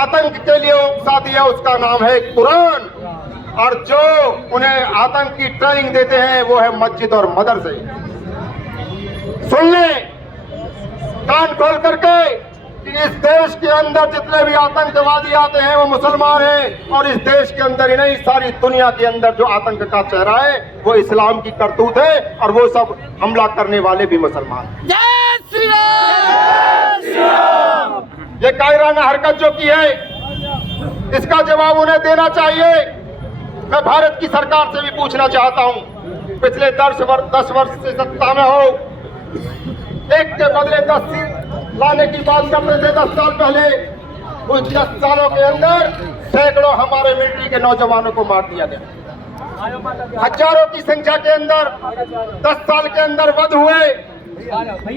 आतंक के लिए उकसा दिया उसका नाम है कुरान, और जो उन्हें आतंक की ट्रेनिंग देते हैं वो है मस्जिद और मदरसे। सुन ले कान खोल करके कि इस देश के अंदर जितने भी आतंकवादी आते हैं वो मुसलमान हैं, और इस देश के अंदर ही नहीं सारी दुनिया के अंदर जो आतंक का चेहरा है वो इस्लाम की करतूत है, और वो सब हमला करने वाले भी मुसलमान हैं। जय श्री राम। जय श्री राम। ये कायराना हरकत जो की है इसका जवाब उन्हें देना चाहिए। मैं भारत की सरकार से भी पूछना चाहता हूं, पिछले 10 वर्ष से सत्ता में हो, एक के बदले 10 लाने की बात करते थे 10 साल पहले। उस 10 सालों के अंदर सैकड़ों हमारे मिलिट्री के नौजवानों को मार दिया गया, हजारों की संख्या के अंदर 10 साल के अंदर वध हुए,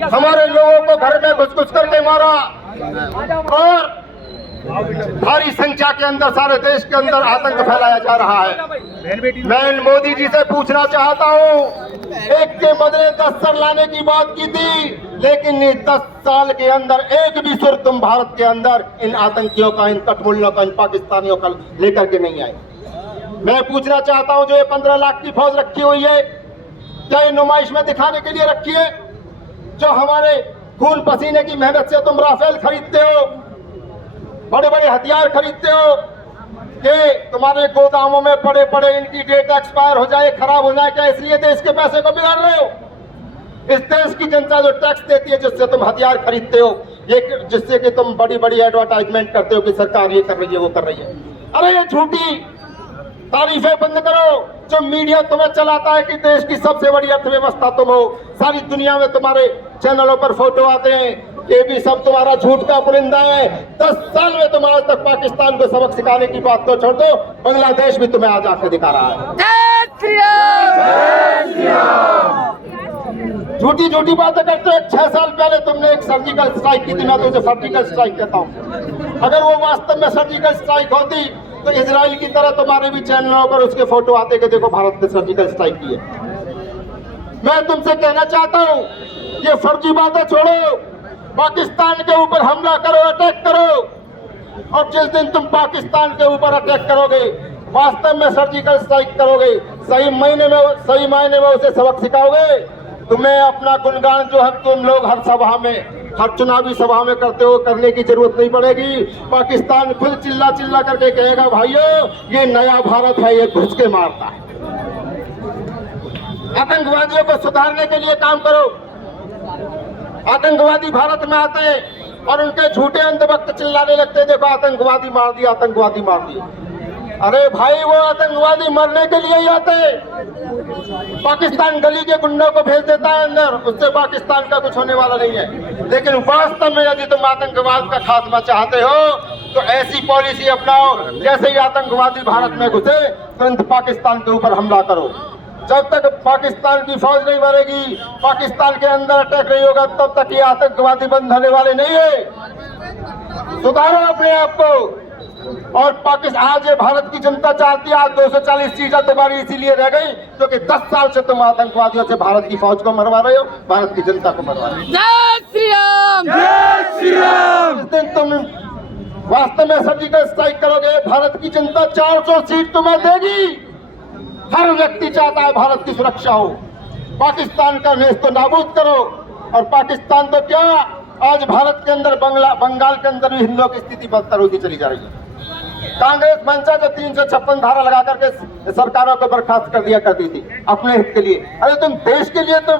हमारे लोगों को घर में घुस करके मारा, और भारी संख्या के अंदर सारे देश के अंदर आतंक फैलाया जा रहा है। मैं मोदी जी से पूछना चाहता हूं, एक के बदले 10 सर लाने की बात की थी, लेकिन 10 साल के अंदर एक भी सुर तुम भारत के अंदर इन आतंकियों का, इन कठमुल्लों का, इन पाकिस्तानियों का लेकर के नहीं आए। मैं पूछना चाहता हूं, जो ये 15 लाख की फौज रखी हुई है, क्या ये नुमाइश में दिखाने के लिए रखी है? जो हमारे खून पसीने की मेहनत से तुम राफेल खरीदते हो, बड़े बड़े हथियार खरीदते हो, कि तुम्हारे गोदामों में पड़े पड़े इनकी डेट एक्सपायर हो जाए, खराब हो जाए, क्या इसलिए देश के पैसे को बिगाड़ रहे हो? इस देश की जनता जो टैक्स देती है, जिससे तुम हथियार खरीदते हो, ये जिससे कि तुम बड़ी बड़ी एडवर्टाइजमेंट करते हो कि सरकार ये कर रही है, वो कर रही है। अरे ये झूठी तारीफें बंद करो। जो मीडिया तुम्हें चलाता है कि देश की सबसे बड़ी अर्थव्यवस्था तुम हो, सारी दुनिया में तुम्हारे चैनलों पर फोटो आते हैं, ये भी सब तुम्हारा झूठ का पुलिंदा है। 10 साल में तुम आज तक पाकिस्तान को सबक सिखाने की बात तो छोड़ दो, बांग्लादेश भी तुम्हें आज आके दिखा रहा है। जय श्री राम। जय श्री राम। झूठी झूठी बातें करते हो। 6 साल पहले तुमने एक सर्जिकल स्ट्राइक की थी, मैं तो उसे सर्जिकल स्ट्राइक कहता हूँ। अगर वो वास्तव में सर्जिकल स्ट्राइक होती तो इजराइल की तरह तुम्हारे भी चैनलों पर उसके फोटो आते कि देखो भारत ने सर्जिकल स्ट्राइक की है। मैं तुमसे कहना चाहता हूँ, ये फर्जी बातें छोड़ो, पाकिस्तान के ऊपर हमला करो, अटैक करो, और जिस दिन तुम पाकिस्तान के ऊपर अटैक करोगे, वास्तव में सर्जिकल स्ट्राइक करोगे, सही मायने में उसे सबक सिखाओगे, तुम्हें अपना गुणगान जो है तुम लोग हर सभा में, हर चुनावी सभा में करते हो, करने की जरूरत नहीं पड़ेगी। पाकिस्तान खुद चिल्ला चिल्ला करके कहेगा, भाइयों ये नया भारत है, ये घुस के मारता है। आतंकवादियों को सुधारने के लिए काम करो। आतंकवादी भारत में आते हैं और उनके झूठे अंधभक्त चिल्लाने लगते, देखो आतंकवादी मार दिया, आतंकवादी मार दिया। अरे भाई, वो आतंकवादी मरने के लिए ही आते हैं। पाकिस्तान गली के गुंडों को भेज देता है अंदर, उससे पाकिस्तान का कुछ होने वाला नहीं है। लेकिन वास्तव में यदि तुम आतंकवाद का खात्मा चाहते हो तो ऐसी पॉलिसी अपनाओ, जैसे ही आतंकवादी भारत में घुसे तुरंत पाकिस्तान के ऊपर हमला करो। जब तक पाकिस्तान की फौज नहीं मरेगी, पाकिस्तान के अंदर अटैक नहीं होगा, तब तक ये आतंकवादी बंद होने वाले नहीं है। सुधारो अपने आप को। और पाकिस्तान, आज ये भारत की जनता चाहती है, आज 240 सीटें तुम्हारी इसीलिए रह गई क्योंकि 10 साल से तुम आतंकवादियों से भारत की फौज को मरवा रहे हो, भारत की जनता को मरवा रहे हो। जय श्री राम। जय श्री राम। जिस दिन तुम वास्तव में सर्जिकल स्ट्राइक करोगे, भारत की जनता 400 सीट तुम्हें देगी। हर व्यक्ति चाहता है भारत की सुरक्षा हो, पाकिस्तान का नेस्त नाबूद करो। और पाकिस्तान तो क्या, आज भारत के अंदर बंगाल के अंदर भी हिंदुओं की स्थिति बदतर होती चली जा रही है। कांग्रेस मंचा जो 356 धारा लगा करके सरकारों को बर्खास्त कर दिया करती थी अपने हित के लिए। अरे तुम देश के लिए तुम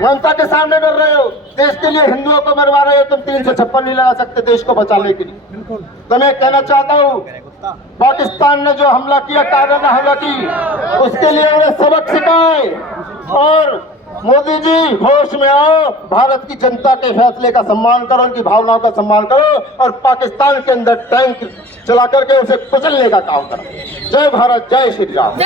जनता के सामने कर रहे हो, देश के लिए हिंदुओं को मरवा रहे हो, तुम 356 नहीं लगा सकते देश को बचाने के लिए। तो मैं कहना चाहता हूँ, पाकिस्तान ने जो हमला किया, कायराना हमला की, उसके लिए उन्हें सबक सिखाए। और मोदी जी होश में आओ, भारत की जनता के फैसले का सम्मान करो, उनकी भावनाओं का सम्मान करो, और पाकिस्तान के अंदर टैंक चला करके उसे कुचलने का काम करो। जय भारत, जय श्री राम।